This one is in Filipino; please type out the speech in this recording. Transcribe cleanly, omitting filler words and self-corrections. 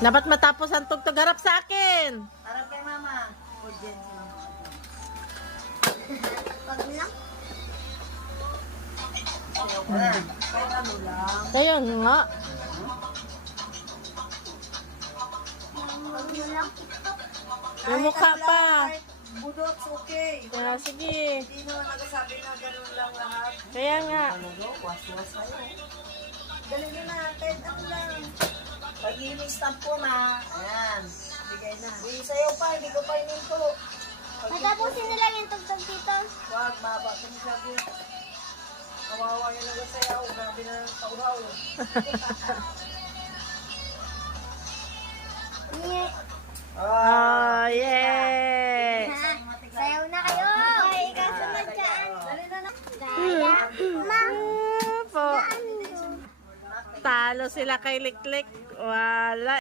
Dapat matapos ang tugtog. Harap sa akin. Harap kay mama. O, Jen. Wag lang. Kahit ano lang. Kaya nga. Wag mo lang. May mukha pa. Budot, okay. Kaya sige. Hindi naman nagsasabi na ganun lang lahat. Kaya nga. Ano do? Was-was sa'yo. Galing na, kahit ano lang. Pag i-stamp ko na, ayan, bigay na. Hindi sa'yo pa, hindi ko pa ininto. Matapusin nila yung tugtog dito. Wag, maba ka niya sabi. Kawawa yun lang sayaw, grabe na kauhaw. Yeah. Oh, yeah. Ha? Sayaw na kayo. Ay, kasunod dyan. Dali na na. Gaya. Ma. Po. Talo sila kay Liklik. Wala.